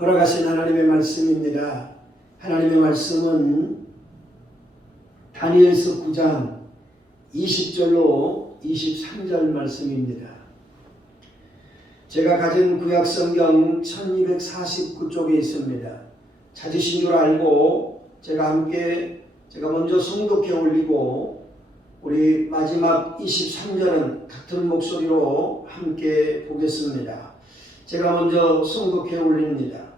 허락하신 하나님의 말씀입니다. 하나님의 말씀은 다니엘서 9장 20절로 23절 말씀입니다. 제가 가진 구약성경 1249쪽에 있습니다. 찾으신 줄 알고 제가 먼저诵독해 올리고 우리 마지막 23절은 같은 목소리로 함께 보겠습니다. 제가 먼저诵독해 올립니다.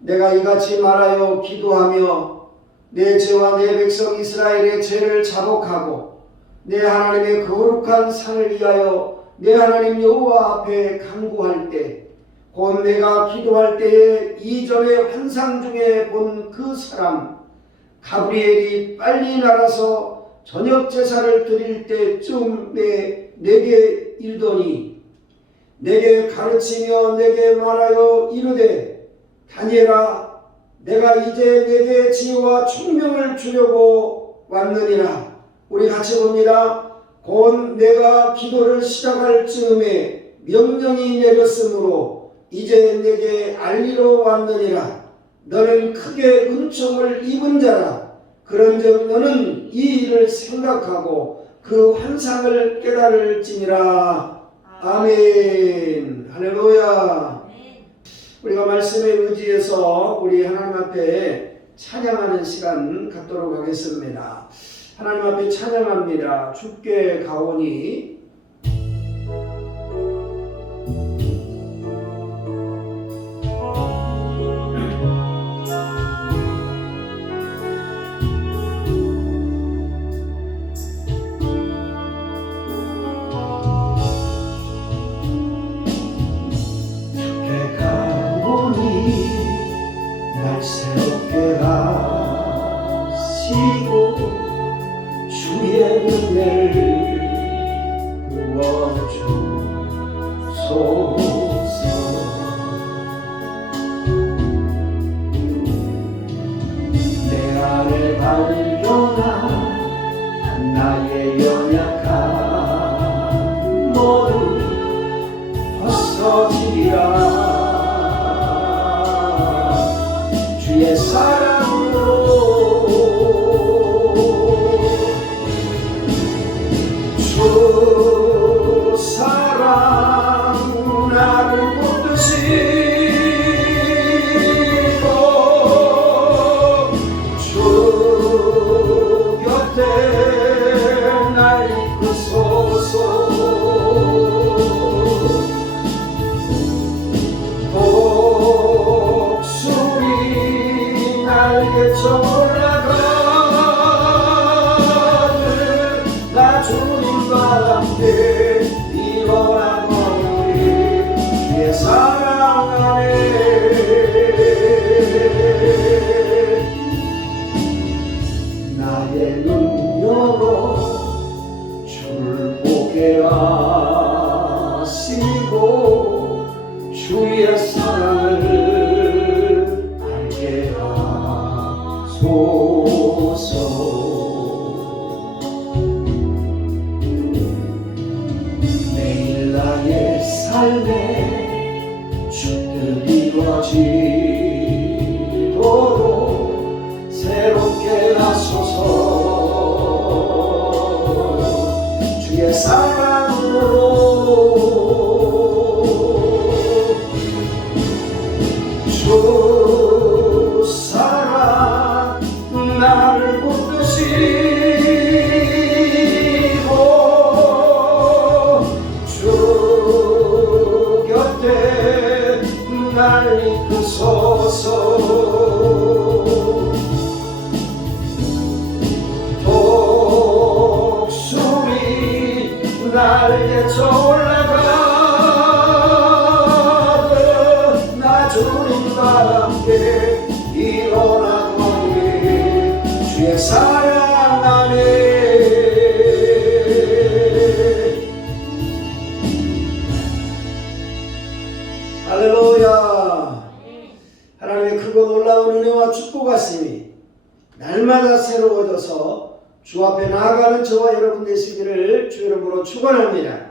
내가 이같이 말하여 기도하며 내 죄와 내 백성 이스라엘의 죄를 자복하고 내 하나님의 거룩한 산을 위하여 내 하나님 여호와 앞에 간구할 때 곧 내가 기도할 때에 이전에 환상 중에 본 그 사람 가브리엘이 빨리 날아서 저녁 제사를 드릴 때쯤 내게 이르더니 내게 가르치며 내게 말하여 이르되 다니엘아 내가 이제 내게 지혜와 총명을 주려고 왔느니라. 우리 같이 봅니다. 곧 내가 기도를 시작할 즈음에 명령이 내렸으므로 이제 내게 알리러 왔느니라. 너는 크게 은총을 입은 자라. 그런즉 너는 이 일을 생각하고 그 환상을 깨달을지니라. 아멘. 할렐루야. 우리가 말씀에 의지해서 우리 하나님 앞에 찬양하는 시간 갖도록 하겠습니다. 하나님 앞에 찬양합니다. 주께 가오니 날 새롭게 하시고 주의 은혜를 부어주소서. 내 안에 발견한 나의 연약함 모두 벗어지리라. 주의 사랑으로 주 사랑 나를 붙드시고 주 곁에 날 이끄소서. 날개쳐 올라가는 나 주님과 함께 일어나거니 주의 사랑 안에 나의 눈 열어 주를 보게 하시고 주의 사랑을 소서. 매일 나의 삶에 주뜻 이루어지도록 새롭게 하소서. 주의 사랑으로 주 사랑 나를 붙드시고 주 곁에 날 이끄소서. 독수리 날개쳐 올라가듯 나 주님과 함께 일어나거니 주의 사랑 안에 할렐루야. 하나님의 크고 놀라운 은혜와 축복하심이 날마다 새로워져서 주 앞에 나아가는 저와 여러분 되시기를 주 이름으로 축원합니다.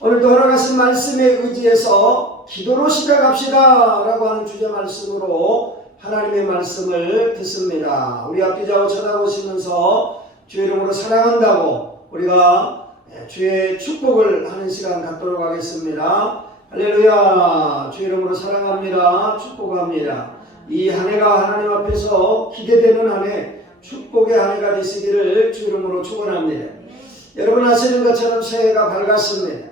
오늘도 허락하신 말씀에 의지해서 기도로 시작합시다 라고 하는 주제 말씀으로 하나님의 말씀을 듣습니다. 우리 앞뒤좌우 쳐다보시면서 주의 이름으로 사랑한다고 우리가 주의 축복을 하는 시간 갖도록 하겠습니다. 할렐루야. 주의 이름으로 사랑합니다. 축복합니다. 이 한 해가 하나님 앞에서 기대되는 한 해, 축복의 한 해가 되시기를 주의 이름으로 축원합니다. 여러분 아시는 것처럼 새해가 밝았습니다.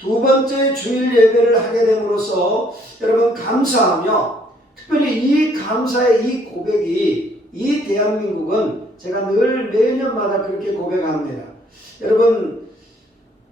두 번째 주일 예배를 하게 됨으로써 여러분 감사하며, 특별히 이 감사의 이 고백이 이 대한민국은 제가 늘 매년마다 그렇게 고백합니다. 여러분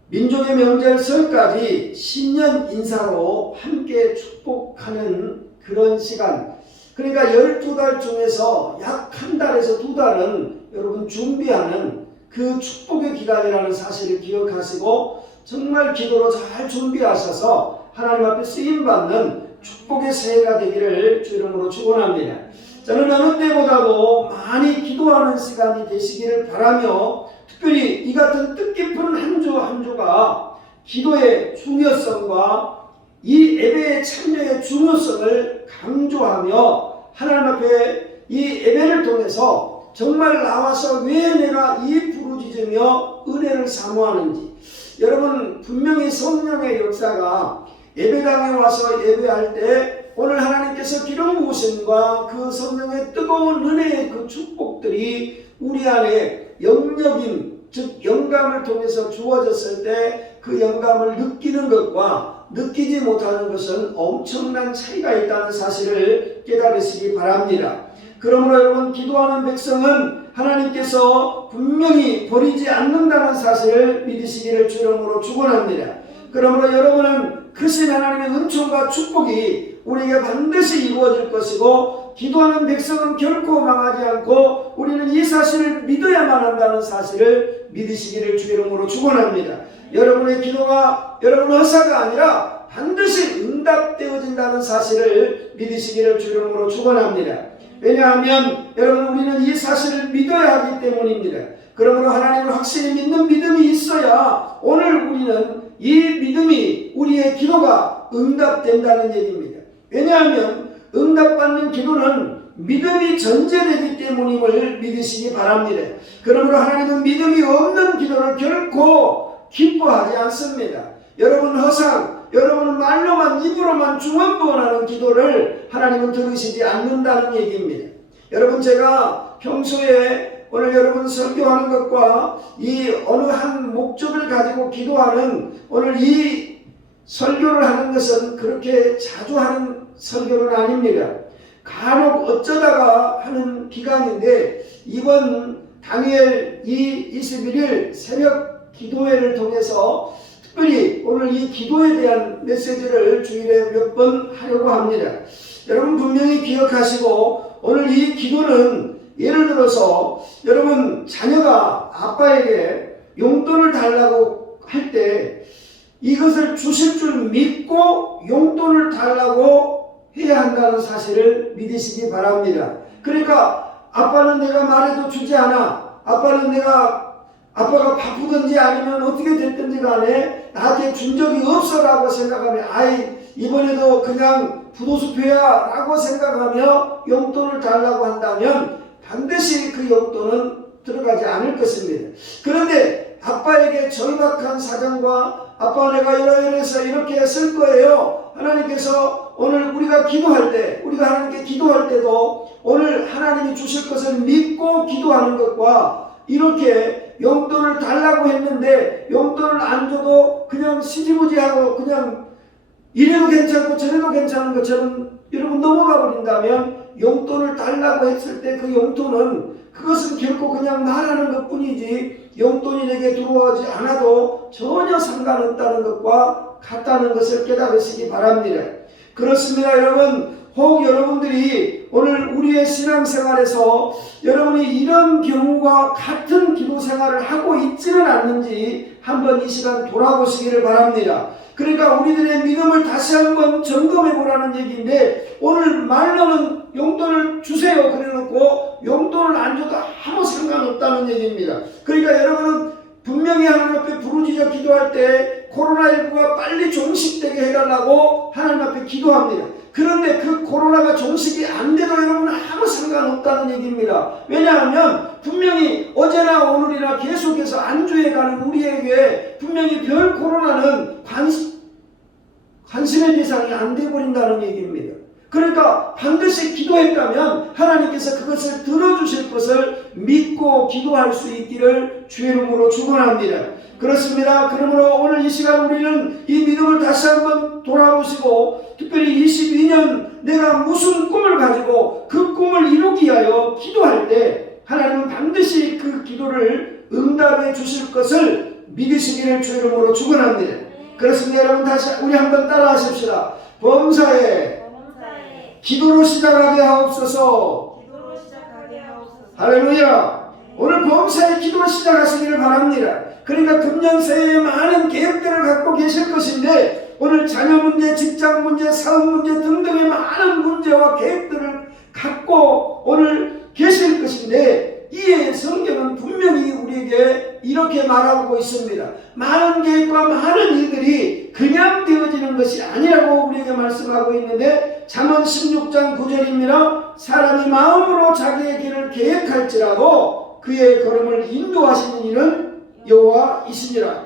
민족의 명절 설까지 신년 인사로 함께 축복하는 그런 시간, 그러니까 12달 중에서 약 한 달에서 두 달은 여러분 준비하는 그 축복의 기간이라는 사실을 기억하시고 정말 기도로 잘 준비하셔서 하나님 앞에 쓰임받는 축복의 새해가 되기를 주 이름으로 축원합니다. 저는 어느 때보다도 많이 기도하는 시간이 되시기를 바라며, 특별히 이 같은 뜻깊은 한 주 한 주가 기도의 중요성과 이 예배의 참여의 중요성을 강조하며 하나님 앞에 이 예배를 통해서 정말 나와서 왜 내가 이 부르짖으며 은혜를 사모하는지, 여러분 분명히 성령의 역사가 예배당에 와서 예배할 때 오늘 하나님께서 기름 부으심과 그 성령의 뜨거운 은혜의 그 축복들이 우리 안에 영역임, 즉 영감을 통해서 주어졌을 때 그 영감을 느끼는 것과 느끼지 못하는 것은 엄청난 차이가 있다는 사실을 깨달으시기 바랍니다. 그러므로 여러분 기도하는 백성은 하나님께서 분명히 버리지 않는다는 사실을 믿으시기를 주 이름으로 축원합니다. 그러므로 여러분은 크신 하나님의 은총과 축복이 우리에게 반드시 이루어질 것이고, 기도하는 백성은 결코 망하지 않고 우리는 이 사실을 믿어야만 한다는 사실을 믿으시기를 주 이름으로 축원합니다. 여러분의 기도가 여러분 허사가 아니라 반드시 응답되어진다는 사실을 믿으시기를 주 이름으로 축원합니다. 왜냐하면 여러분 우리는 이 사실을 믿어야 하기 때문입니다. 그러므로 하나님을 확실히 믿는 믿음이 있어야 오늘 우리는 이 믿음이 우리의 기도가 응답된다는 얘기입니다. 왜냐하면 응답받는 기도는 믿음이 전제되기 때문임을 믿으시기 바랍니다. 그러므로 하나님은 믿음이 없는 기도를 결코 기뻐하지 않습니다. 여러분 허상, 여러분은 말로만 입으로만 중언부언하는 기도를 하나님은 들으시지 않는다는 얘기입니다. 여러분 제가 평소에 오늘 여러분 설교하는 것과 이 어느 한 목적을 가지고 기도하는 오늘 이 설교를 하는 것은 그렇게 자주 하는 설교는 아닙니다. 간혹 어쩌다가 하는 기간인데, 이번 당일 21일 새벽 기도회를 통해서 특별히 오늘 이 기도에 대한 메시지를 주일에 몇 번 하려고 합니다. 여러분 분명히 기억하시고, 오늘 이 기도는 예를 들어서 여러분 자녀가 아빠에게 용돈을 달라고 할 때 이것을 주실 줄 믿고 용돈을 달라고 해야 한다는 사실을 믿으시기 바랍니다. 그러니까 아빠는 내가 말해도 주지 않아, 아빠가 바쁘든지 아니면 어떻게 됐든지 간에 나한테 준 적이 없어 라고 생각하면, 아이 이번에도 그냥 부도수표야 라고 생각하며 용돈을 달라고 한다면 반드시 그 용돈은 들어가지 않을 것입니다. 그런데 아빠에게 절박한 사정과 아빠 내가 이러이러해서 이렇게 쓸 거예요, 하나님께서 오늘 우리가 기도할 때, 우리가 하나님께 기도할 때도 오늘 하나님이 주실 것을 믿고 기도하는 것과, 이렇게 용돈을 달라고 했는데 용돈을 안 줘도 그냥 시지부지하고 그냥 이래도 괜찮고 저래도 괜찮은 것처럼 여러분 넘어가 버린다면, 용돈을 달라고 했을 때 그 용돈은 그것은 결코 그냥 말하는 것 뿐이지 용돈이 내게 들어오지 않아도 전혀 상관없다는 것과 같다는 것을 깨달으시기 바랍니다. 그렇습니다. 여러분, 혹 여러분들이 오늘 우리의 신앙생활에서 여러분이 이런 경우가 같은 기도 생활을 하고 있지는 않는지 한번 이 시간 돌아보시기를 바랍니다. 그러니까 우리들의 믿음을 다시 한번 점검해 보라는 얘기인데, 오늘 말로는 용돈을 주세요 그래놓고 용돈을 안 줘도 아무 상관없다는 얘기입니다. 그러니까 여러분은 분명히 하나님 앞에 부르짖어 기도할 때 이제 코로나19가 빨리 종식되게 해달라고 하나님 앞에 기도합니다. 그런데 그 코로나가 종식이 안 돼도 여러분 아무 상관없다는 얘기입니다. 왜냐하면 분명히 어제나 오늘이나 계속해서 안주해가는 우리에게 분명히 별 코로나는 관심의 대상이 안 돼버린다는 얘기입니다. 그러니까 반드시 기도했다면 하나님께서 그것을 들어주실 것을 믿고 기도할 수 있기를 주의 이름으로 축원합니다. 그렇습니다. 그러므로 오늘 이 시간 우리는 이 믿음을 다시 한번 돌아보시고 특별히 22년 내가 무슨 꿈을 가지고 그 꿈을 이루기 위하여 기도할 때 하나님은 반드시 그 기도를 응답해 주실 것을 믿으시기를 주의 이름으로 축원합니다. 그렇습니다. 여러분 다시 우리 한번 따라 하십시다. 범사에 기도로 시작하게 하옵소서. 할렐루야. 오늘 범사에 기도로 시작하시기를 바랍니다. 그러니까 금년 새해에 많은 계획들을 갖고 계실 것인데 오늘 자녀 문제, 직장 문제, 사업 문제 등등의 많은 문제와 계획들을 갖고 오늘 계실 것인데 이에 성경은 분명히 우리에게 이렇게 말하고 있습니다. 많은 계획과 많은 일들이 그냥 되어지는 것이 아니라고 우리에게 말씀하고 있는데 잠언 16장 9절입니다. 사람이 마음으로 자기의 길을 계획할지라도 그의 걸음을 인도하시는 이는 여호와이시니라.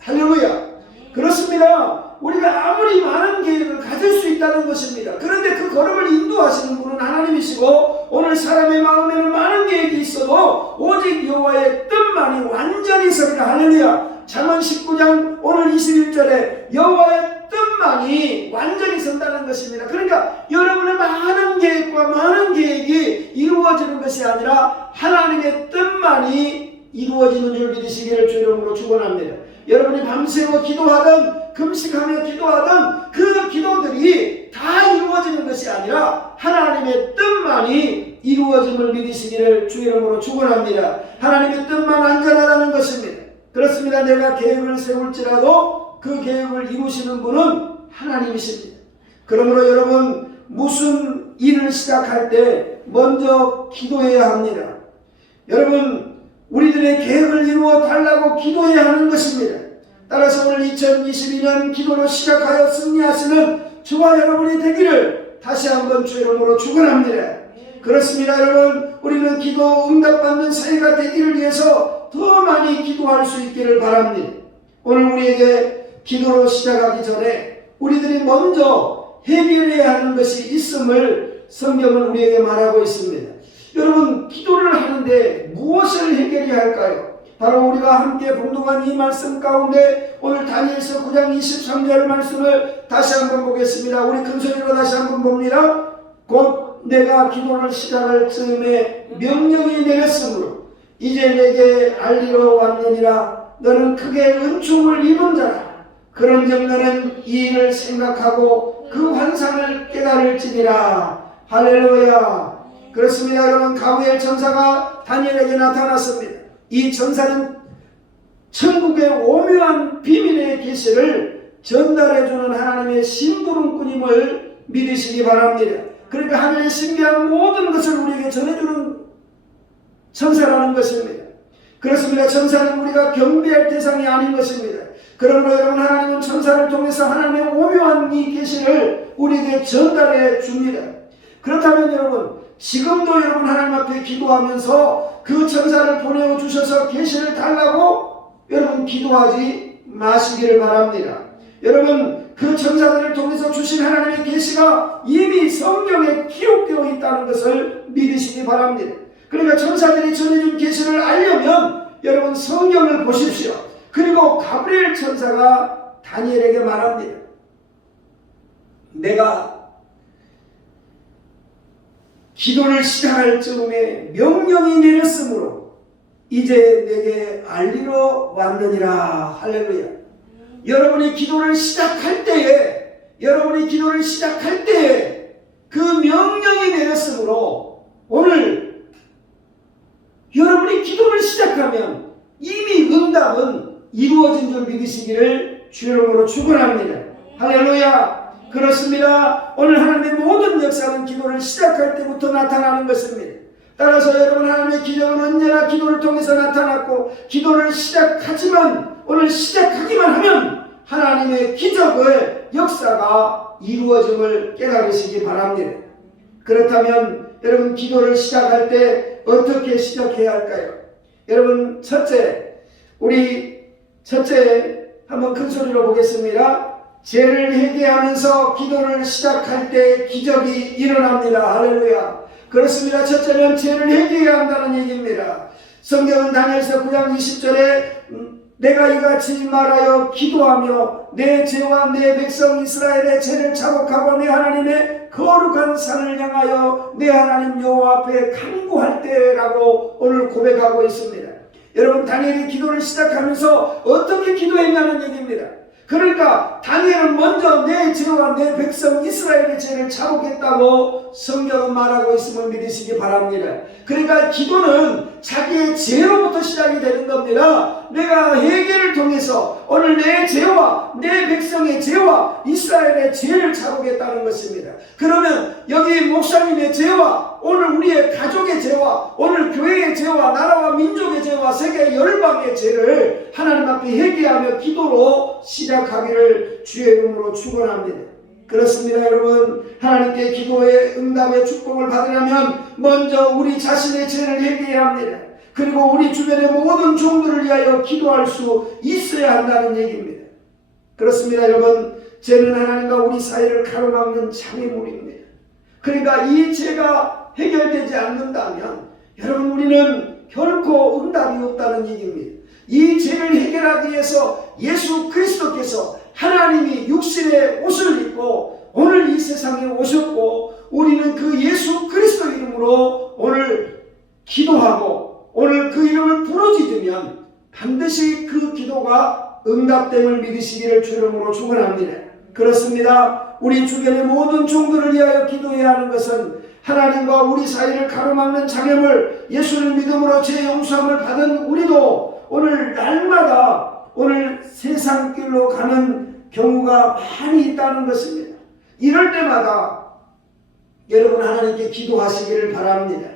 할렐루야. 그렇습니다. 우리가 아무리 많은 계획을 가질 수 있다는 것입니다. 그런데 그 걸음을 인도하시는 분은 하나님이시고 오늘 사람의 마음에는 많은 계획이 있어도 오직 여호와의 뜻만이 완전히 서리라. 할렐루야. 잠언 19장 오늘 21절에 여호와의 뜻만이 완전히 선다는 것입니다. 그러니까 여러분의 많은 계획과 많은 계획이 이루어지는 것이 아니라 하나님의 뜻만이 이루어지는 줄 믿으시기를 주의 이름으로 축원합니다. 여러분이 밤새워 기도하든 금식하며 기도하든 그 기도들이 다 이루어지는 것이 아니라 하나님의 뜻만이 이루어짐을 믿으시기를 주의 이름으로 축원합니다. 하나님의 뜻만 안전하다는 것입니다. 그렇습니다. 내가 계획을 세울지라도 그 계획을 이루시는 분은 하나님이십니다. 그러므로 여러분 무슨 일을 시작할 때 먼저 기도해야 합니다. 여러분 우리들의 계획을 이루어 달라고 기도해야 하는 것입니다. 따라서 오늘 2022년 기도로 시작하여 승리하시는 저와 여러분이 되기를 다시 한번 주의 이름으로 축원합니다. 그렇습니다. 여러분 우리는 기도 응답받는 새해가 되기를 위해서 더 많이 기도할 수 있기를 바랍니다. 오늘 우리에게 기도로 시작하기 전에 우리들이 먼저 해결해야 하는 것이 있음을 성경은 우리에게 말하고 있습니다. 여러분 기도를 하는데 무엇을 해결해야 할까요? 바로 우리가 함께 봉독한 이 말씀 가운데 오늘 다니엘서 9장 23절 말씀을 다시 한번 보겠습니다. 우리 큰소리로 다시 한번 봅니다. 곧 내가 기도를 시작할 즈음에 명령이 내렸으므로 이제 내게 알리러 왔느니라. 너는 크게 은총을 입은 자라. 그런즉 너는 이 일을 생각하고 그 환상을 깨달을지니라. 할렐루야. 그렇습니다. 여러분 가브리엘 천사가 다니엘에게 나타났습니다. 이 천사는 천국의 오묘한 비밀의 계시를 전달해주는 하나님의 심부름꾼임을 믿으시기 바랍니다. 그러니까 하늘의 신비한 모든 것을 우리에게 전해주는 천사라는 것입니다. 그렇습니다. 천사는 우리가 경배할 대상이 아닌 것입니다. 그러므로 여러분 하나님은 천사를 통해서 하나님의 오묘한 이 계시를 우리에게 전달해 줍니다. 그렇다면 여러분 지금도 여러분 하나님 앞에 기도하면서 그 천사를 보내어 주셔서 계시를 달라고 여러분 기도하지 마시기를 바랍니다. 여러분 그 천사들을 통해서 주신 하나님의 계시가 이미 성경에 기록되어 있다는 것을 믿으시기 바랍니다. 그러니까 천사들이 전해준 계시를 알려면 여러분 성경을 보십시오. 그리고 가브리엘 천사가 다니엘에게 말합니다. 내가 기도를 시작할 즈음에 명령이 내렸으므로 이제 내게 알리러 왔느니라. 할렐루야. 여러분이 기도를 시작할 때에 그 명령이 내렸으므로 오늘 여러분이 기도를 시작하면 이미 응답은 이루어진 줄 믿으시기를 주의 이름으로 축원합니다. 할렐루야. 그렇습니다. 오늘 하나님의 모든 역사는 기도를 시작할 때부터 나타나는 것입니다. 따라서 여러분, 하나님의 기적은 언제나 기도를 통해서 나타났고, 기도를 시작하지만, 오늘 시작하기만 하면 하나님의 기적의 역사가 이루어짐을 깨달으시기 바랍니다. 그렇다면 여러분, 기도를 시작할 때 어떻게 시작해야 할까요? 여러분, 첫째 한번 큰 소리로 보겠습니다. 죄를 회개하면서 기도를 시작할 때 기적이 일어납니다. 할렐루야. 그렇습니다. 첫째는 죄를 회개해야 한다는 얘기입니다. 성경은 다니엘서 9장 20절에 내가 이같이 말하여 기도하며 내 죄와 내 백성 이스라엘의 죄를 자복하고 내 하나님의 거룩한 산을 향하여 내 하나님 여호와 앞에 간구할 때라고 오늘 고백하고 있습니다. 여러분, 다니엘이 기도를 시작하면서 어떻게 기도했냐는 얘기입니다. 그러니까 다니엘은 먼저 내 죄와 내 백성 이스라엘의 죄를 자복했다고 성경은 말하고 있음을 믿으시기 바랍니다. 그러니까 기도는 자기의 죄로부터 시작이 되는 겁니다. 내가 회개를 통해서 오늘 내 죄와 내 백성의 죄와 이스라엘의 죄를 자복했다는 것입니다. 그러면 여기 목사님의 죄와 오늘 우리의 가족의 죄와 오늘 교회의 죄와 나라와 민족의 죄와 세계 열방의 죄를 하나님 앞에 회개하며 기도로 시작하기를 주의 이름으로 축원합니다. 그렇습니다. 여러분, 하나님께 기도의 응답의 축복을 받으려면 먼저 우리 자신의 죄를 회개해야 합니다. 그리고 우리 주변의 모든 종들을 위하여 기도할 수 있어야 한다는 얘기입니다. 그렇습니다. 여러분, 죄는 하나님과 우리 사이를 가로막는 장애물입니다. 그러니까 이 죄가 해결되지 않는다면 여러분, 우리는 결코 응답이 없다는 얘기입니다. 이 죄를 해결하기 위해서 예수 그리스도께서 하나님이 육신의 옷을 입고 오늘 이 세상에 오셨고, 우리는 그 예수 그리스도 이름으로 오늘 기도하고 오늘 그 이름을 부르짖으면 반드시 그 기도가 응답됨을 믿으시기를 주 이름으로 축원합니다. 그렇습니다. 우리 주변의 모든 종들을 위하여 기도해야 하는 것은 하나님과 우리 사이를 가로막는 장애물, 예수를 믿음으로 죄 용서함을 받은 우리도 오늘 날마다 오늘 세상 길로 가는 경우가 많이 있다는 것입니다. 이럴 때마다 여러분, 하나님께 기도하시기를 바랍니다.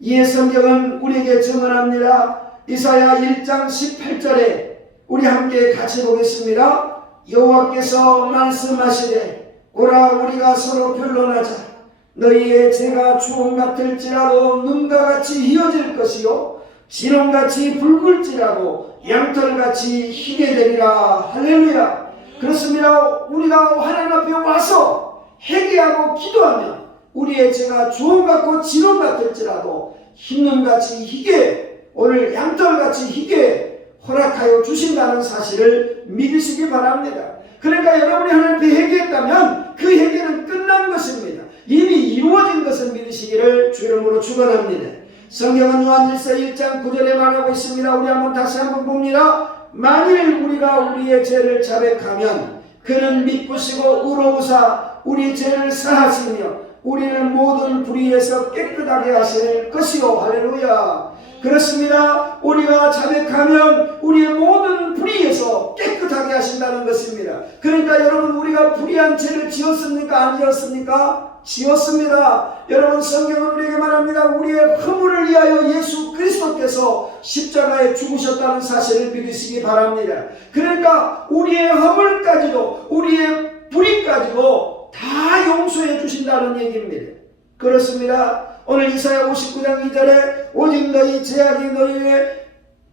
이에 성경은 우리에게 증언합니다. 이사야 1장 18절에 우리 함께 같이 보겠습니다. 여호와께서 말씀하시되 오라, 우리가 서로 변론하자. 너희의 죄가 주홍 같을지라도 눈과 같이 희어질 것이요 진홍같이 붉을지라도 양털같이 희게 되리라. 할렐루야. 그렇습니다. 우리가 하나님 앞에 와서 회개하고 기도하면 우리의 죄가 주홍 같고 진홍 같을지라도 흰눈같이 희게, 오늘 양털같이 희게 허락하여 주신다는 사실을 믿으시기 바랍니다. 그러니까 여러분이 하나님 앞에 회개했다면 그 회개는 끝난 것입니다. 이미 이루어진 것을 믿으시기를 주 이름으로 축원합니다. 성경은 요한일서 1장 9절에 말하고 있습니다. 우리 한번 다시 한번 봅니다. 만일 우리가 우리의 죄를 자백하면 그는 미쁘시고 의로우사 우리 죄를 사하시며 우리를 모든 불의에서 깨끗하게 하실 것이요. 할렐루야. 그렇습니다. 우리가 자백하면 우리의 모든 불의에서 깨끗하게 하신다는 것입니다. 그러니까 여러분, 우리가 불의한 죄를 지었습니까? 안 지었습니까? 지었습니다. 여러분, 성경은 우리에게 말합니다. 우리의 허물을 위하여 예수 그리스도께서 십자가에 죽으셨다는 사실을 믿으시기 바랍니다. 그러니까 우리의 허물까지도 우리의 불의까지도 다 용서해 주신다는 얘기입니다. 그렇습니다. 오늘 이사야 59장 2절에 오직 너희 죄악이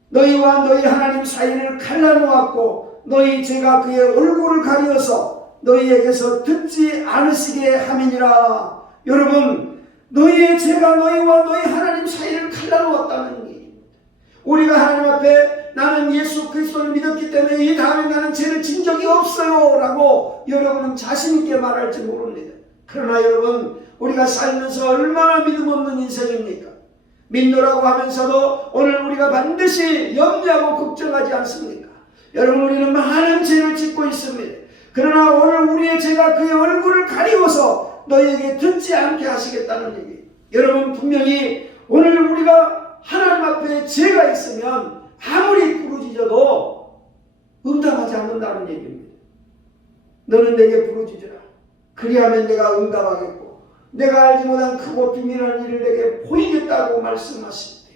너희와 너희 하나님 사이를 갈라놓았고 너희 죄가 그의 얼굴을 가리어서 너희에게서 듣지 않으시게 함이니라. 여러분, 너희의 죄가 너희와 너희 하나님 사이를 갈라놓았다는 얘기입니다. 우리가 하나님 앞에 나는 예수 그리스도를 믿었기 때문에 이 다음에 나는 죄를 진 적이 없어요 라고 여러분은 자신있게 말할지 모릅니다. 그러나 여러분, 우리가 살면서 얼마나 믿음 없는 인생입니까? 믿노라고 하면서도 오늘 우리가 반드시 염려하고 걱정하지 않습니까? 여러분, 우리는 많은 죄를 짓고 있습니다. 그러나 오늘 우리의 죄가 그의 얼굴을 가리워서 너희에게 듣지 않게 하시겠다는 얘기. 여러분, 분명히 오늘 우리가 하나님 앞에 죄가 있으면 아무리 부르짖어도 응답하지 않는다는 얘기입니다. 너는 내게 부르짖으라. 그리하면 내가 응답하겠고 내가 알지 못한 크고 비밀한 일을 내게 보이겠다고 말씀하실 때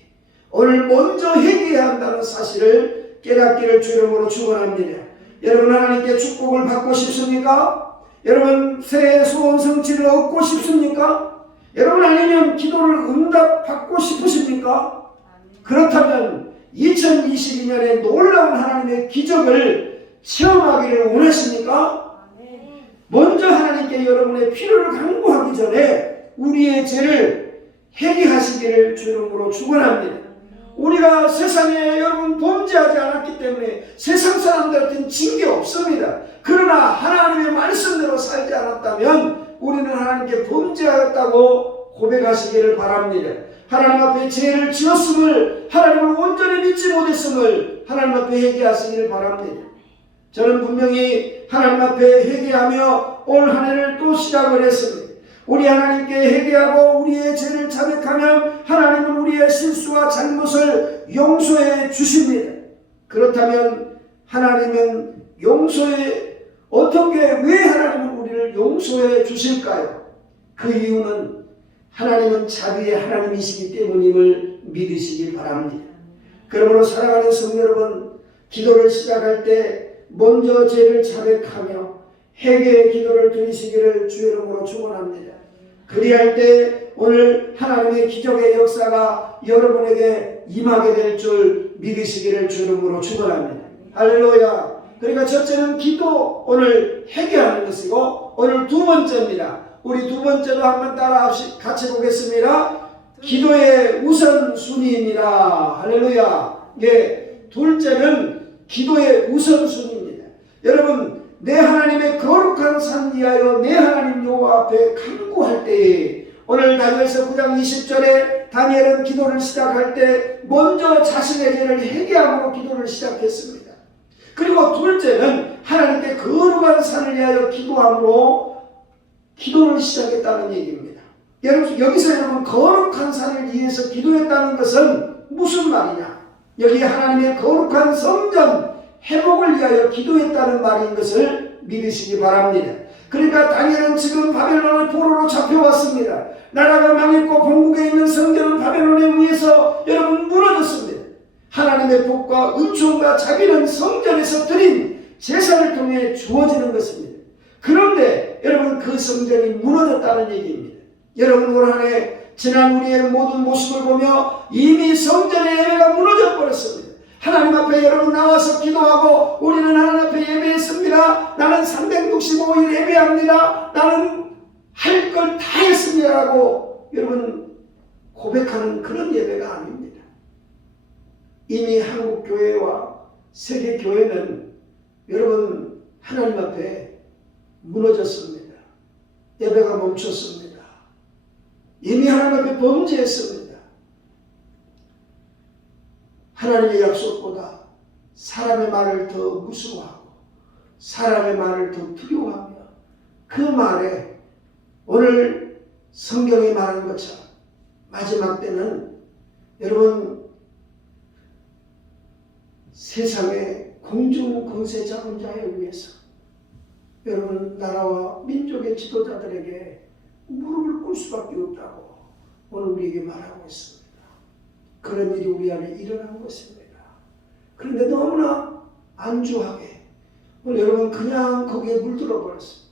오늘 먼저 회개해야 한다는 사실을 깨닫기를 주 이름으로 축원합니다. 여러분 하나님께 축복을 받고 싶습니까? 여러분 새해 소원 성취를 얻고 싶습니까? 여러분 아니면 기도를 응답받고 싶으십니까? 그렇다면 2022년에 놀라운 하나님의 기적을 체험하기를 원하십니까? 먼저 하나님께 여러분의 필요를 간구하기 전에 우리의 죄를 회개하시기를 주 이름으로 축원합니다. 우리가 세상에 여러분 범죄하지 않았기 때문에 세상 사람들한테는 징계 없습니다. 그러나 하나님의 말씀대로 살지 않았다면 우리는 하나님께 범죄하였다고 고백하시기를 바랍니다. 하나님 앞에 죄를 지었음을, 하나님을 온전히 믿지 못했음을 하나님 앞에 회개하시기를 바랍니다. 저는 분명히 하나님 앞에 회개하며 올 한 해를 또 시작을 했습니다. 우리 하나님께 회개하고 우리의 죄를 자백하면 하나님은 우리의 실수와 잘못을 용서해 주십니다. 그렇다면 하나님은 왜 하나님은 우리를 용서해 주실까요? 그 이유는 하나님은 자비의 하나님이시기 때문임을 믿으시기 바랍니다. 그러므로 사랑하는 성도 여러분, 기도를 시작할 때 먼저 죄를 자백하며 회개의 기도를 드리시기를 주 이름으로 축원합니다. 그리할 때 오늘 하나님의 기적의 역사가 여러분에게 임하게 될 줄 믿으시기를 주 이름으로 축원합니다. 할렐루야. 그러니까 첫째는 기도, 오늘 회개하는 것이고 오늘 두 번째입니다. 우리 두 번째도 한번 따라 같이 보겠습니다. 기도의 우선순위입니다. 할렐루야. 예, 둘째는 기도의 우선순위입니다. 여러분, 내 하나님의 거룩한 산 위하여 내 하나님 여호와 앞에 간구할 때에 오늘 다니엘서 9장 20절에 다니엘은 기도를 시작할 때 먼저 자신의 죄를 회개함으로 기도를 시작했습니다. 그리고 둘째는 하나님께 거룩한 산을 위하여 기도함으로 기도를 시작했다는 얘기입니다. 여기서 여러분 거룩한 산을 위해서 기도했다는 것은 무슨 말이냐? 여기 하나님의 거룩한 성전 회복을 위하여 기도했다는 말인 것을 믿으시기 바랍니다. 그러니까 다니엘은 지금 바벨론의 포로로 잡혀왔습니다. 나라가 망했고 본국에 있는 성전은 바벨론에 의해서 여러분 무너졌습니다. 하나님의 복과 은총과 자비는 성전에서 드린 제사를 통해 주어지는 것입니다. 그런데 여러분 그 성전이 무너졌다는 얘기입니다. 여러분 올 한 해 지난 우리의 모든 모습을 보며 이미 성전의 예배가 무너져 버렸습니다. 하나님 앞에 여러분 나와서 기도하고 우리는 하나님 앞에 예배했습니다. 나는 365일 예배합니다. 나는 할 걸 다 했습니다라고 여러분 고백하는 그런 예배가 아닙니다. 이미 한국 교회와 세계 교회는 여러분 하나님 앞에 무너졌습니다. 예배가 멈췄습니다. 이미 하나님 앞에 범죄했습니다. 하나님의 약속보다 사람의 말을 더 무서워하고 사람의 말을 더 두려워하며 그 말에 오늘 성경이 말한 것처럼 마지막 때는 여러분 세상의 공중 권세 잡은 자에 의해서 여러분 나라와 민족의 지도자들에게 무릎을 꿇을 수밖에 없다고 오늘 우리에게 말하고 있습니다. 그런 일이 우리 안에 일어난 것입니다. 그런데 너무나 안주하게 오늘 여러분 그냥 거기에 물들어 버렸습니다.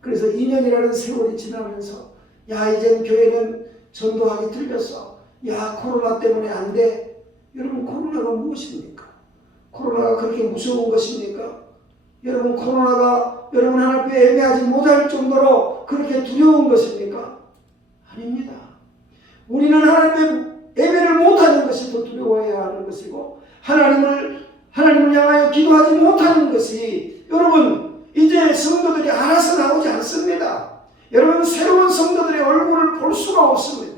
그래서 2년이라는 세월이 지나면서 야 이젠 교회는 전도하기 틀렸어. 야 코로나 때문에 안 돼. 여러분 코로나가 무엇입니까? 코로나가 그렇게 무서운 것입니까? 여러분 코로나가 여러분 하나님 앞에 예배하지 못할 정도로 그렇게 두려운 것입니까? 아닙니다. 우리는 하나님의 예배를 못하는 것이 더 두려워해야 하는 것이고 하나님을 향하여 기도하지 못하는 것이 여러분 이제 성도들이 알아서 나오지 않습니다. 여러분 새로운 성도들의 얼굴을 볼 수가 없습니다.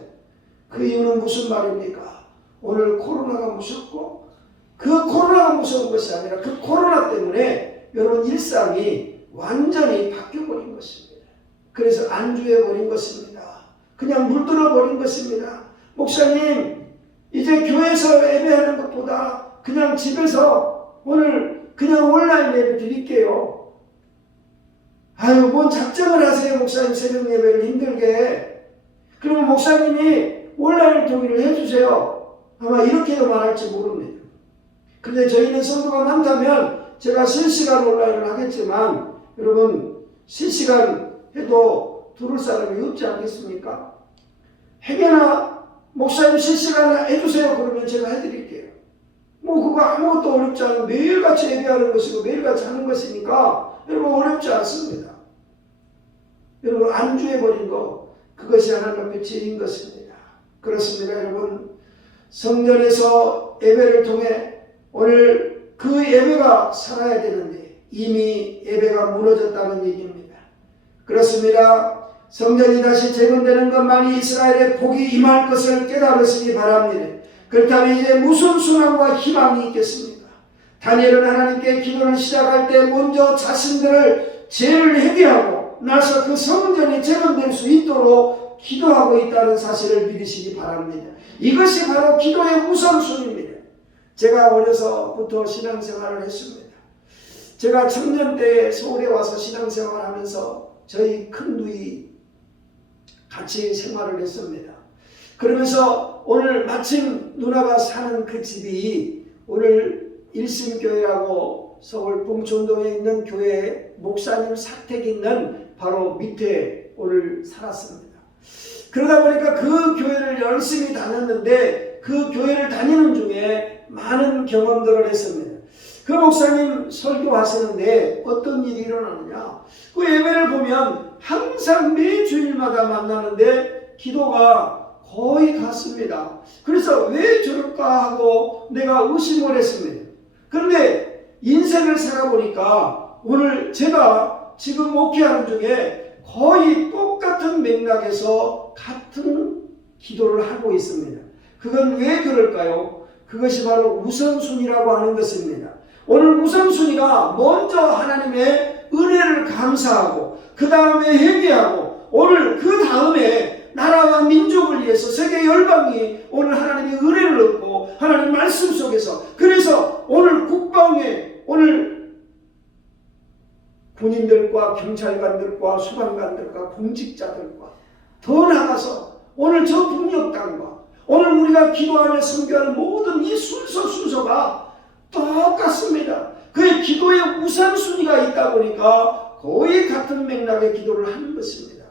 그 이유는 무슨 말입니까? 오늘 코로나가 무섭고 그 코로나가 무서운 것이 아니라 그 코로나 때문에 여러분 일상이 완전히 바뀌어버린 것입니다. 그래서 안주해버린 것입니다. 그냥 물들어버린 것입니다. 목사님 이제 교회에서 예배하는 것보다 그냥 집에서 오늘 그냥 온라인 예배 드릴게요. 아유, 뭔 작정을 하세요, 목사님 새벽 예배를 힘들게. 그러면 목사님이 온라인 동의를 해주세요. 아마 이렇게도 말할지 모릅니다. 그런데 저희는 성도가 많다면 제가 실시간 온라인을 하겠지만 여러분 실시간 해도 들을 사람이 없지 않겠습니까? 행여나 목사님 실시간 해주세요 그러면 제가 해드릴게요. 뭐 그거 아무것도 어렵지 않은 매일같이 예배하는 것이고 매일같이 하는 것이니까 여러분 어렵지 않습니다. 여러분 안주해버린 거 그것이 하나님 앞에 죄인 것입니다. 그렇습니다. 여러분 성전에서 예배를 통해 오늘 그 예배가 살아야 되는데 이미 예배가 무너졌다는 얘기입니다. 그렇습니다. 성전이 다시 재건되는 것만이 이스라엘의 복이 임할 것을 깨달으시기 바랍니다. 그렇다면 이제 무슨 소망과 희망이 있겠습니까? 다니엘은 하나님께 기도를 시작할 때 먼저 자신들을 죄를 회개하고 나서 그 성전이 재건될 수 있도록 기도하고 있다는 사실을 믿으시기 바랍니다. 이것이 바로 기도의 우선순위입니다. 제가 어려서부터 신앙생활을 했습니다. 제가 청년 때 서울에 와서 신앙생활을 하면서 저희 큰 누이 같이 생활을 했습니다. 그러면서 오늘 마침 누나가 사는 그 집이 오늘 일심교회라고 서울 봉천동에 있는 교회 목사님 사택 있는 바로 밑에 오늘 살았습니다. 그러다 보니까 그 교회를 열심히 다녔는데 그 교회를 다니는 중에 많은 경험들을 했습니다. 그 목사님 설교하시는데 어떤 일이 일어나느냐, 그 예배를 보면 항상 매주일마다 만나는데 기도가 거의 같습니다. 그래서 왜 저럴까 하고 내가 의심을 했습니다. 그런데 인생을 살아보니까 오늘 제가 지금 목회하는 중에 거의 똑같은 맥락에서 같은 기도를 하고 있습니다. 그건 왜 그럴까요? 그것이 바로 우선순위라고 하는 것입니다. 오늘 우선순위가 먼저 하나님의 은혜를 감사하고 그 다음에 회개하고 오늘 그 다음에 나라와 민족을 위해서 세계 열방이 오늘 하나님의 은혜를 얻고 하나님 말씀 속에서 그래서 오늘 국방에 오늘 군인들과 경찰관들과 소방관들과 공직자들과 더 나아가서 오늘 저 북녘 땅과 오늘 우리가 기도하며 선교하는 모든 이 순서가 똑같습니다. 그의 기도의 우선순위가 있다 보니까 거의 같은 맥락의 기도를 하는 것입니다.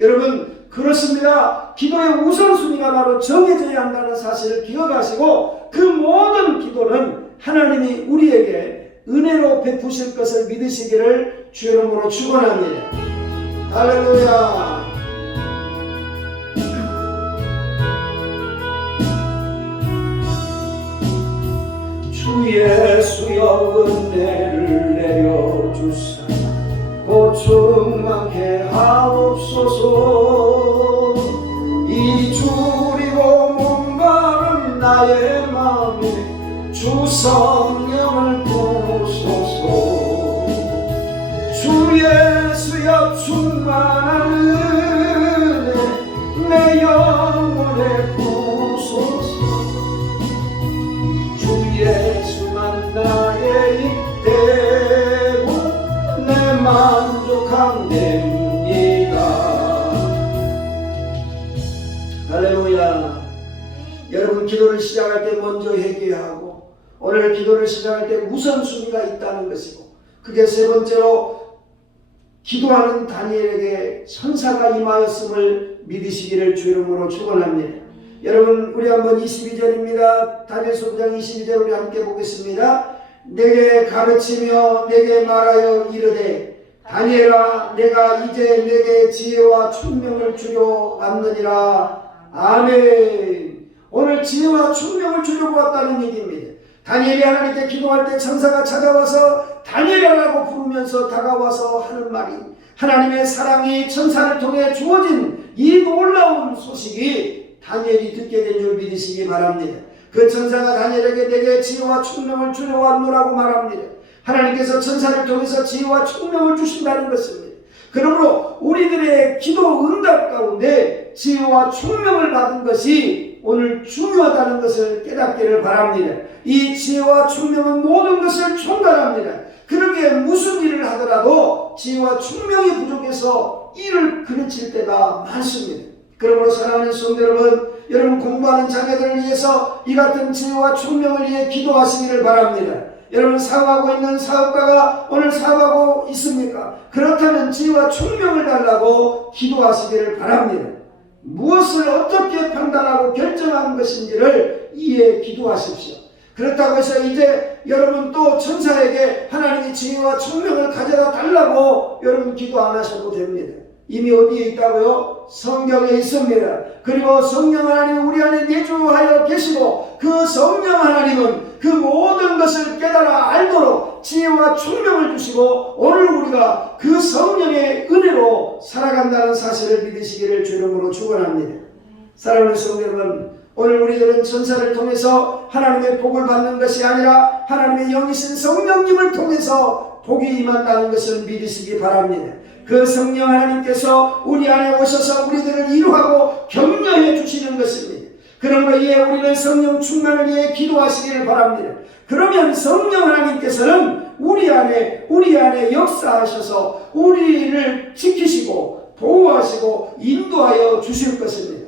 여러분 그렇습니다. 기도의 우선순위가 바로 정해져야 한다는 사실을 기억하시고 그 모든 기도는 하나님이 우리에게 은혜로 베푸실 것을 믿으시기를 주의 이름으로 축원합니다. 할렐루야. 주 예수여 은혜를 내려주사 고충만케 하옵소서. 이 줄이고 목마른 나의 마음에 주 성령을 부소서. 주 예수여 충만한 은혜 내 영혼에 부소서. 주 예수만 나의 입대고 내 만족함됩니다. 할렐루야. 여러분 기도를 시작할 때 먼저 회개하고 오늘 기도를 시작할 때 우선순위가 있다는 것이고 그게 세 번째로 기도하는 다니엘에게 천사가 임하였음을 믿으시기를 주 이름으로 축원합니다. 여러분 우리 한번 22절입니다. 다니엘서 9장 22절 우리 함께 보겠습니다. 내게 가르치며 내게 말하여 이르되 다니엘아 내가 이제 내게 지혜와 총명을 주려 왔느니라. 아멘. 오늘 지혜와 총명을 주려고 왔다는 얘기입니다. 다니엘이 하나님께 기도할 때 천사가 찾아와서 다니엘이라고 부르면서 다가와서 하는 말이 하나님의 사랑이 천사를 통해 주어진 이 놀라운 소식이 다니엘이 듣게 된 줄 믿으시기 바랍니다. 그 천사가 다니엘에게 내게 지혜와 총명을 주려 왔노라고 말합니다. 하나님께서 천사를 통해서 지혜와 총명을 주신다는 것입니다. 그러므로 우리들의 기도 응답 가운데 지혜와 총명을 받은 것이 오늘 중요하다는 것을 깨닫기를 바랍니다. 이 지혜와 총명은 모든 것을 총괄합니다. 그러기에 무슨 일을 하더라도 지혜와 총명이 부족해서 일을 그르칠 때가 많습니다. 그러므로 사랑하는 성도 여러분 공부하는 자녀들을 위해서 이 같은 지혜와 총명을 위해 기도하시기를 바랍니다. 여러분 사업하고 있는 사업가가 오늘 사업하고 있습니까? 그렇다면 지혜와 총명을 달라고 기도하시기를 바랍니다. 무엇을 어떻게 판단하고 결정하는 것인지를 이해 기도하십시오. 그렇다고 해서 이제 여러분 또 천사에게 하나님이 지혜와 총명을 가져다 달라고 여러분 기도 안 하셔도 됩니다. 이미 어디에 있다고요? 성경에 있습니다. 그리고 성령 하나님 우리 안에 내주하여 계시고 그 성령 하나님은 그 모든 것을 깨달아 알도록 지혜와 총명을 주시고 오늘 우리가 그 성령의 은혜로 살아간다는 사실을 믿으시기를 주 이름으로 축원합니다. 사랑하는 성도 여러분, 오늘 우리들은 천사를 통해서 하나님의 복을 받는 것이 아니라 하나님의 영이신 성령님을 통해서 복이 임한다는 것을 믿으시기 바랍니다. 그 성령 하나님께서 우리 안에 오셔서 우리들을 이루하고 격려해 주시는 것입니다. 그러므로 이에 우리는 성령 충만을 위해 기도하시기를 바랍니다. 그러면 성령 하나님께서는 우리 안에 역사하셔서 우리를 지키시고 보호하시고 인도하여 주실 것입니다.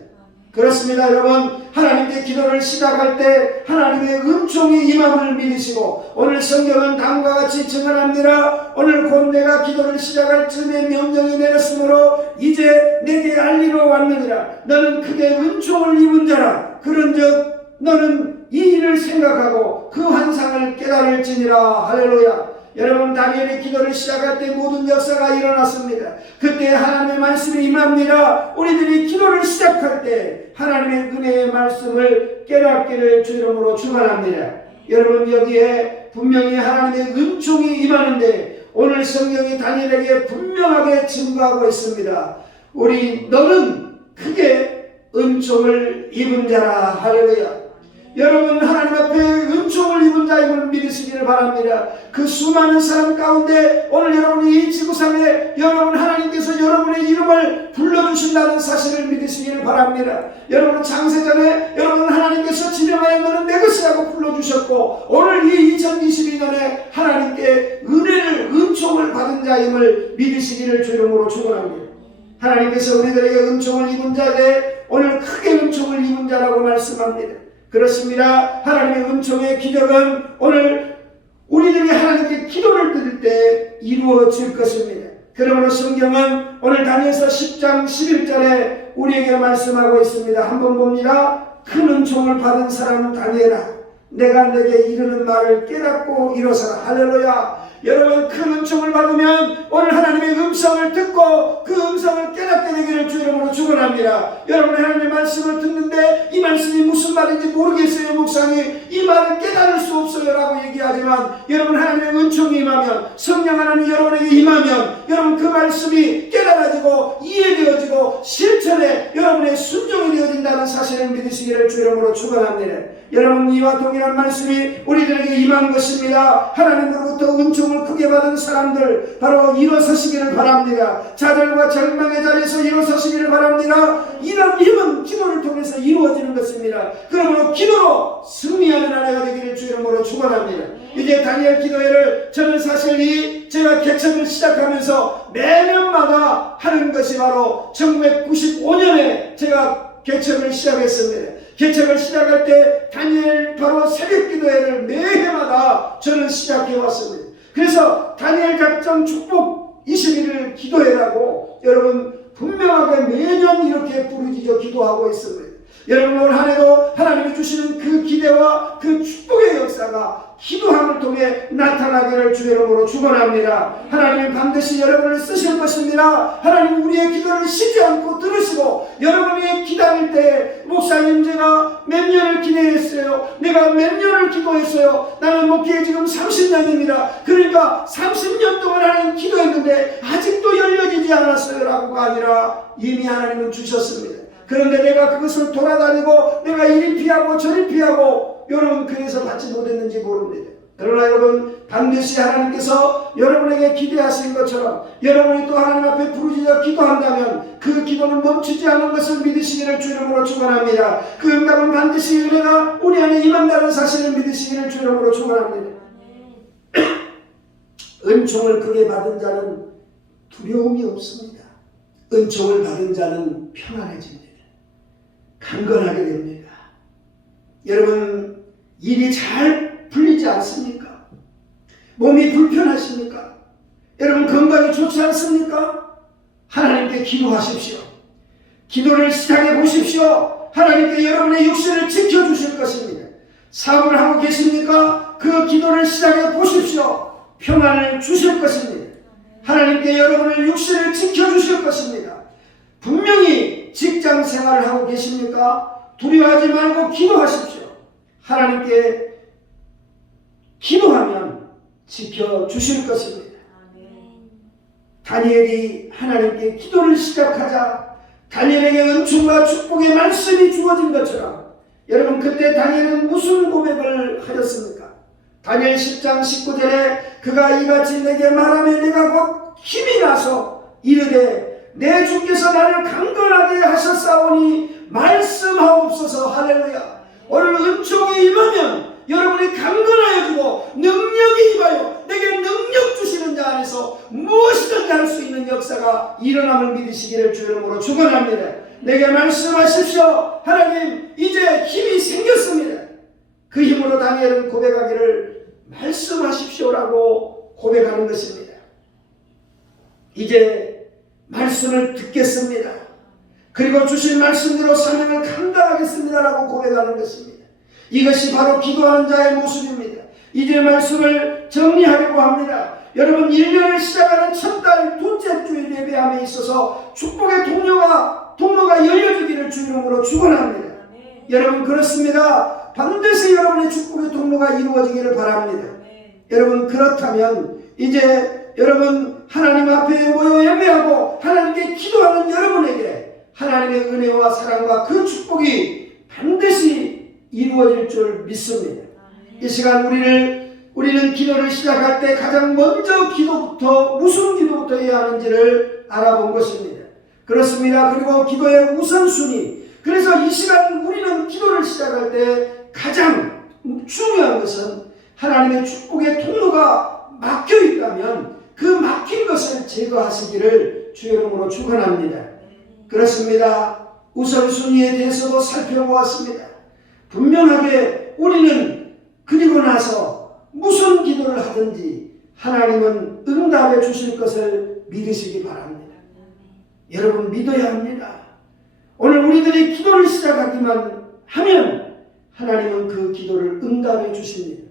그렇습니다. 여러분, 하나님께 기도를 시작할 때 하나님의 은총이 임함을 믿으시고 오늘 성경은 다음과 같이 증언합니다. 오늘 곧 내가 기도를 시작할 즈음에 명령이 내렸으므로 이제 내게 알리러 왔느니라. 너는 크게 은총을 입은 자라. 그런즉 너는 이 일을 생각하고 그 환상을 깨달을지니라. 할렐루야. 여러분, 다니엘의 기도를 시작할 때 모든 역사가 일어났습니다. 그때 하나님의 말씀이 임합니다. 우리들이 기도를 시작할 때 하나님의 은혜의 말씀을 깨닫기를 주 이름으로 축원합니다. 여러분, 여기에 분명히 하나님의 은총이 임하는데 오늘 성경이 다니엘에게 분명하게 증거하고 있습니다. 너는 크게 은총을 입은 자라. 할렐루야. 여러분, 하나님 앞에 은총을 입은 자임을 믿으시기를 바랍니다. 그 수많은 사람 가운데 오늘 여러분이 이 지구상에 여러분 하나님께서 여러분의 이름을 불러주신다는 사실을 믿으시기를 바랍니다. 여러분, 창세전에 여러분 하나님께서 지명하여 너는 내 것이라고 불러주셨고 오늘 이 2022년에 하나님께 은총을 받은 자임을 믿으시기를 주 이름으로 축원합니다. 하나님께서 우리들에게 은총을 입은 자에 오늘 크게 은총을 입은 자라고 말씀합니다. 그렇습니다. 하나님의 은총의 기적은 오늘 우리들이 하나님께 기도를 드릴 때 이루어질 것입니다. 그러므로 성경은 오늘 다니엘서 10장 11절에 우리에게 말씀하고 있습니다. 한번 봅니다. 큰 은총을 받은 사람은 다니엘아, 내가 내게 이르는 말을 깨닫고 일어서라. 할렐루야. 여러분, 큰 은총을 받으면 오늘 하나님의 음성을 듣고 그 음성을 깨닫게 되기를 주 이름으로 축원합니다. 여러분, 하나님의 말씀을 듣는데 이 말씀이 무슨 말인지 모르겠어요. 목사님, 이 말을 깨달을 수 없어요 라고 얘기하지만 여러분, 하나님의 은총이 임하면, 성령 하나님이 여러분에게 임하면 여러분 그 말씀이 깨달아지고 이해되어지고 실천에 여러분의 순종이 되어진다는 사실을 믿으시기를 주 이름으로 축원합니다. 여러분, 이와 동일한 말씀이 우리들에게 임한 것입니다. 하나님으로부터 은총을 크게 받은 사람들 바로 일어서시기를 바랍니다. 자절과 절망의 자리에서 일어서시기를 바랍니다. 이런 힘은 기도를 통해서 이루어지는 것입니다. 그러므로 기도로 승리하는 한 해가 되기를 주 이름으로 축원합니다. 이제 다니엘 기도회를 저는 사실 제가 개척을 시작하면서 매년마다 하는 것이 바로 1995년에 제가 개척을 시작했습니다. 개척을 시작할 때 다니엘 바로 새벽 기도회를 매해마다 저는 시작해 왔습니다. 그래서 다니엘 작정 축복 21일 기도회라고 여러분 분명하게 매년 이렇게 부르짖어 기도하고 있습니다. 여러분, 올 한 해도 하나님이 주시는 그 기대와 그 축복의 역사가 기도함을 통해 나타나기를 주 이름으로 축원합니다. 하나님은 반드시 여러분을 쓰실 것입니다. 하나님 우리의 기도를 쉬지 않고 들으시고 여러분이 기다릴 때 목사님, 제가 몇 년을 기도했어요. 내가 몇 년을 기도했어요. 나는 목회에 지금 30년입니다. 그러니까 30년 동안 하나님 기도했는데 아직도 열려지지 않았어요 라고가 아니라 이미 하나님은 주셨습니다. 그런데 내가 그것을 돌아다니고 내가 이리 피하고 저리 피하고 여러분 그래서 받지 못했는지 모릅니다. 그러나 여러분, 반드시 하나님께서 여러분에게 기대하신 것처럼 여러분이 또 하나님 앞에 부르짖어 기도한다면 그 기도는 멈추지 않은 것을 믿으시기를 주 이름으로 축원합니다. 그 응답은 반드시 은혜가 우리 안에 임한다는 사실을 믿으시기를 주 이름으로 축원합니다. 은총을 크게 받은 자는 두려움이 없습니다. 은총을 받은 자는 평안해집니다. 강건하게 됩니다. 여러분, 일이 잘 풀리지 않습니까? 몸이 불편하십니까? 여러분, 건강이 좋지 않습니까? 하나님께 기도하십시오. 기도를 시작해 보십시오. 하나님께 여러분의 육신을 지켜주실 것입니다. 사업을 하고 계십니까? 그 기도를 시작해 보십시오. 평안을 주실 것입니다. 하나님께 여러분의 육신을 지켜주실 것입니다. 분명히 직장 생활을 하고 계십니까? 두려워하지 말고 기도하십시오. 하나님께 기도하면 지켜주실 것입니다. 다니엘이 하나님께 기도를 시작하자 다니엘에게 은총과 축복의 말씀이 주어진 것처럼 여러분, 그때 다니엘은 무슨 고백을 하였습니까? 다니엘 10장 19절에 그가 이같이 내게 말하며 내가 곧 힘이 나서 이르되 내 주께서 나를 강건하게 하셨사오니 말씀하옵소서. 할렐루야. 오늘 은총이 임하면 여러분이 강건하여지고 능력이 임하여 내게 능력 주시는 자 안에서 무엇이든지 할 수 있는 역사가 일어남을 믿으시기를 주 이름으로 축원합니다. 내게 말씀하십시오. 하나님, 이제 힘이 생겼습니다. 그 힘으로 다니엘은 고백하기를 말씀하십시오라고 고백하는 것입니다. 이제 말씀을 듣겠습니다. 그리고 주신 말씀대로 사명을 감당하겠습니다라고 고백하는 것입니다. 이것이 바로 기도하는 자의 모습입니다. 이제 말씀을 정리하려고 합니다. 여러분, 1년을 시작하는 첫 달 둘째 주일 예배함에 있어서 축복의 통로가 열려지기를 주 이름으로 축원합니다. 여러분, 그렇습니다. 반드시 여러분의 축복의 통로가 이루어지기를 바랍니다. 여러분, 그렇다면 이제 여러분 하나님 앞에 모여 예배하고 하나님께 기도하는 여러분에게 하나님의 은혜와 사랑과 그 축복이 반드시 이루어질 줄 믿습니다. 이 시간 우리는 기도를 시작할 때 가장 먼저 무슨 기도부터 해야 하는지를 알아본 것입니다. 그렇습니다. 그리고 기도의 우선순위. 그래서 이 시간 우리는 기도를 시작할 때 가장 중요한 것은 하나님의 축복의 통로가 막혀 있다면 그 막힌 것을 제거하시기를 주 이름으로 축원합니다. 그렇습니다. 우선순위에 대해서도 살펴보았습니다. 분명하게 우리는 그리고 나서 무슨 기도를 하든지 하나님은 응답해 주실 것을 믿으시기 바랍니다. 여러분, 믿어야 합니다. 오늘 우리들이 기도를 시작하기만 하면 하나님은 그 기도를 응답해 주십니다.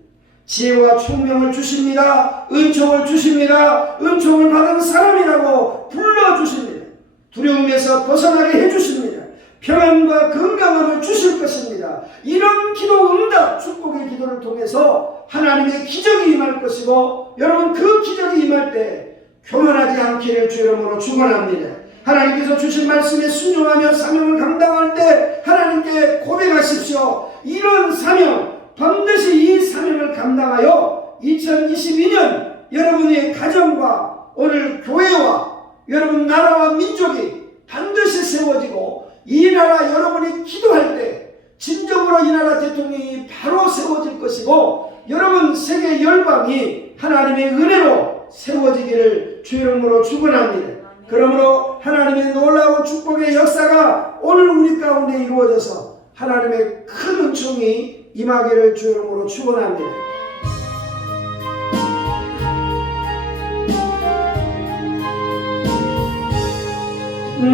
지혜와 총명을 주십니다. 은총을 주십니다. 은총을 받은 사람이라고 불러주십니다. 두려움에서 벗어나게 해주십니다. 평안과 건강함을 주실 것입니다. 이런 기도 응답, 축복의 기도를 통해서 하나님의 기적이 임할 것이고 여러분, 그 기적이 임할 때 교만하지 않기를 주 이름으로 축원합니다. 하나님께서 주신 말씀에 순종하며 사명을 감당할 때 하나님께 고백하십시오. 이런 사명, 반드시 이 사명을 감당하여 2022년 여러분의 가정과 오늘 교회와 여러분 나라와 민족이 반드시 세워지고 이 나라 여러분이 기도할 때 진정으로 이 나라 대통령이 바로 세워질 것이고 여러분 세계 열방이 하나님의 은혜로 세워지기를 주 이름으로 축원합니다. 그러므로 하나님의 놀라운 축복의 역사가 오늘 우리 가운데 이루어져서 하나님의 큰 은총이 임하기를 주 이름으로 축원합니다.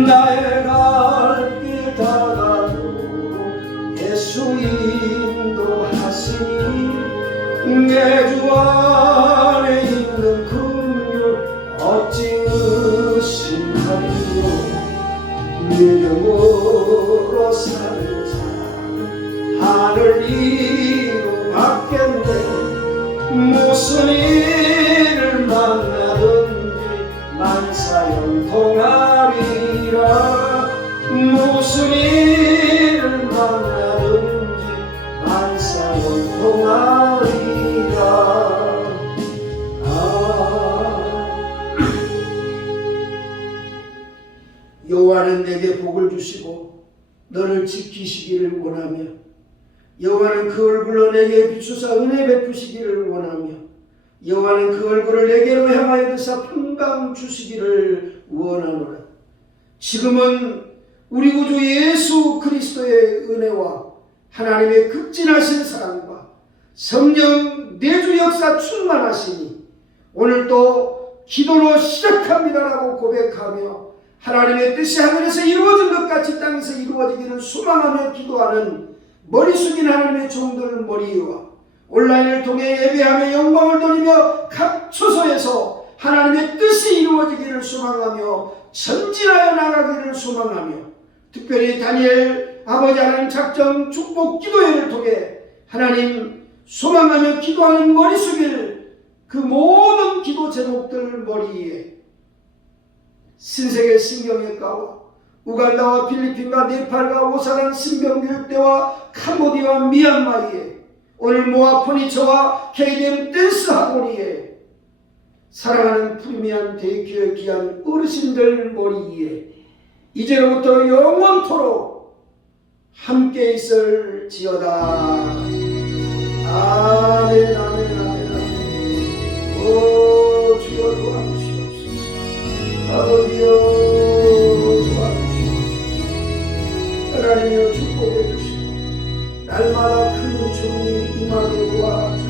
나의 갈 길 다가도 예수 인도하시니 내 주 안에 있는 긍휼 어찌 의심하리요. 믿음으로 살자 하늘 이루받겠네. 무슨 일을 만나든지 만사형통하리라. 무슨 일을 만나든지 만사형통하리라. 여호와는 내게 복을 주시고 너를 지키시기를 원하며 여호와는 그 얼굴로 내게 비추사 은혜 베푸시기를 원하며 여호와는 그 얼굴을 내게로 향하여 드사 평강 주시기를 원하노라. 지금은 우리 구주 예수 그리스도의 은혜와 하나님의 극진하신 사랑과 성령 내주 역사 충만하시니 오늘도 기도로 시작합니다라고 고백하며 하나님의 뜻이 하늘에서 이루어진 것 같이 땅에서 이루어지기를 소망하며 기도하는 머리 숙인 하나님의 종들 머리 위와 온라인을 통해 예배하며 영광을 돌리며 각 처소에서 하나님의 뜻이 이루어지기를 소망하며 전진하여 나가기를 소망하며 특별히 다니엘 아버지 하나님 작정 축복 기도회를 통해 하나님 소망하며 기도하는 머리 숙일 그 모든 기도 제목들 머리 위에 신세계 신경외과와 우간다와 필리핀과 네팔과 오사간 신병교육대와 캄보디아와 미얀마에 오늘 모아 포니처와 KDM 댄스 학원위에 사랑하는 프리미엄 데이케어 귀한 어르신들 머리 위에 이제로부터 영원토록 함께 있을지어다. 아멘 아멘 아멘 아멘. 오 주여 도와주시옵소서. 아버지여 도와주시옵소서. 하나님이여 축복해 주시고 날마다 큰 종이 임하게 도와주시옵소서.